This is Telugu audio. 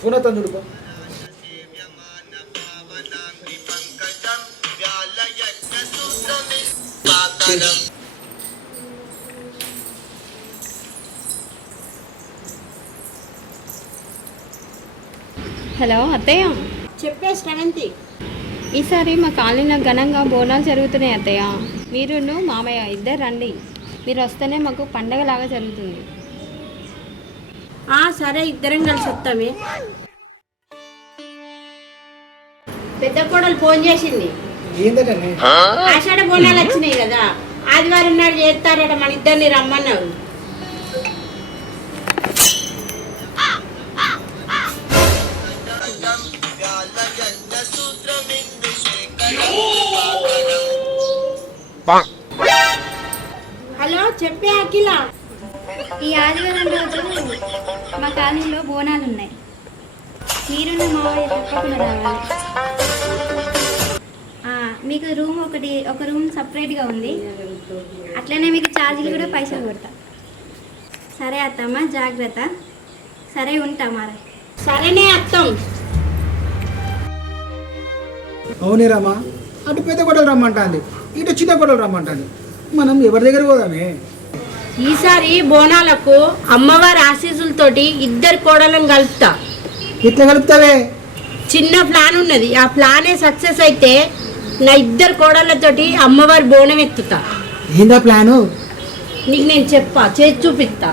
ఫోన్ అతను చూడుకో. హలో అత్తయ్య. చెప్పే శ్రవంతి. ఈసారి మా కాలనీలో ఘనంగా బోనాలు జరుగుతున్నాయి అత్తయ్య. మీరును మామయ్య ఇద్దరు రండి. మీరు వస్తేనే మాకు పండగలాగా జరుగుతుంది. సరే, ఇద్దరం కలిసి వస్తామే. పెద్ద కోడలు ఫోన్ చేసింది. ఏందటనే? ఆషాఢ బోనాలు వచ్చినాయి కదా, ఆదివారం నాడు చేస్తారట, మన ఇద్దరిని రమ్మన్నారు. హలో, చెప్పే అఖిల. ఈ ఆదివారం రోజు మా కాలనీలో బోనాలు ఉన్నాయి. మీరున్న మావయ్య తప్పకుండా రావాలి. మీకు ఒక రూమ్ సపరేట్గా ఉంది. అట్లనే మీకు ఛార్జీలు కూడా పైసలు కొడతా. సరే అత్తమ్మ, జాగ్రత్త. సరే, ఉంటా మరి. సరేనే అత్తం. అవునే రామా, అటు పెద్ద గొడవలు రమ్మంటాంది, ఇటు చిన్న గొడవలు రమ్మంటాంది. మనం ఎవరి దగ్గర పోదామే? ఈసారి బోనాలకు అమ్మవారి ఆశీస్సులతోటి ఇద్దరు కోడలను కలుపుతా. ఇట్లా కలుపుతావే? చిన్న ప్లాన్ ఉన్నది. ఆ ప్లానే సక్సెస్ అయితే నా ఇద్దరు కోడళ్ళతోటి అమ్మవారి బోనం ఎత్తుతా. ఏందా ప్లాను? నీకు నేను చేసి చూపిస్తా.